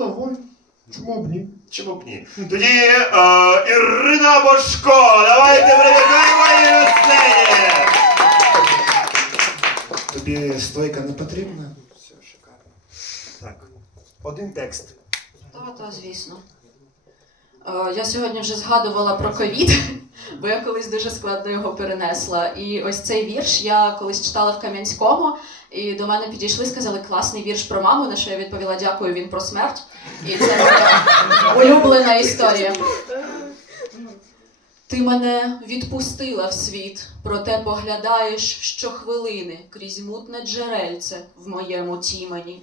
давай. Чому б ні? Чому б ні? Тоді е, Ірина Бошко, давайте привітаємо її на сцені! Тобі стойка не потрібна? Все, шикарно. Так, один текст. Та, та, звісно. Е, Я сьогодні вже згадувала про ковід, бо я колись дуже складно його перенесла. І ось цей вірш я колись читала в Кам'янському, і до мене підійшли, сказали класний вірш про маму, на що я відповіла дякую, він про смерть. І це моя улюблена історія. Ти мене відпустила в світ, проте поглядаєш щохвилини крізь мутне джерельце в моєму тімені.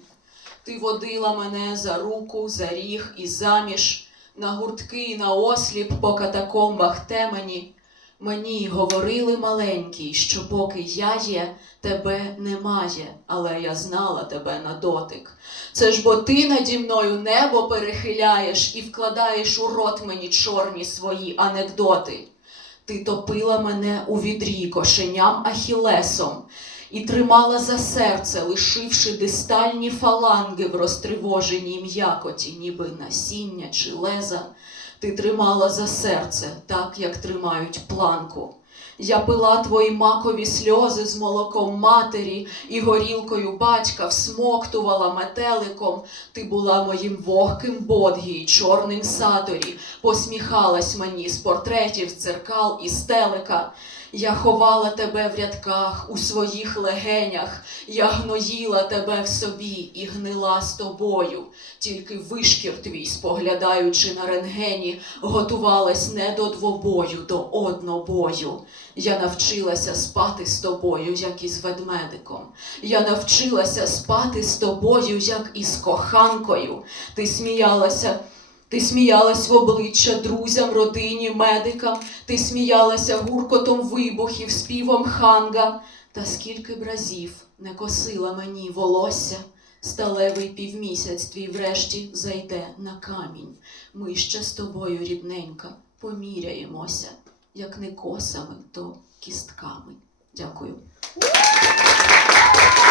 Ти водила мене за руку, за ріг і заміж, на гуртки, на осліп по катакомбах темені. Мені говорили маленький, що поки я є, тебе немає, але я знала тебе на дотик. Це ж бо ти наді мною небо перехиляєш і вкладаєш у рот мені чорні свої анекдоти. Ти топила мене у відрі кошеням ахілесом, і тримала за серце, лишивши дистальні фаланги в розтривоженій м'якоті, ніби насіння чи леза. Ти тримала за серце, так як тримають планку. Я пила твої макові сльози з молоком матері і горілкою батька всмоктувала метеликом. Ти була моїм вогким бодгі й чорним саторі, посміхалась мені з портретів, дзеркал і стелика. Я ховала тебе в рядках у своїх легенях, я гноїла тебе в собі і гнила з тобою. Тільки вишкір твій, споглядаючи на рентгені, готувалась не до двобою, до однобою. Я навчилася спати з тобою, як із ведмедиком. Я навчилася спати з тобою, як із коханкою. Ти сміялася. Ти сміялась в обличчя друзям, родині, медикам, ти сміялася гуркотом вибухів, співом ханга. Та скільки б разів не косила мені волосся, сталевий півмісяць твій врешті зайде на камінь. Ми ще з тобою, рідненька, поміряємося, як не косами, то кістками. Дякую.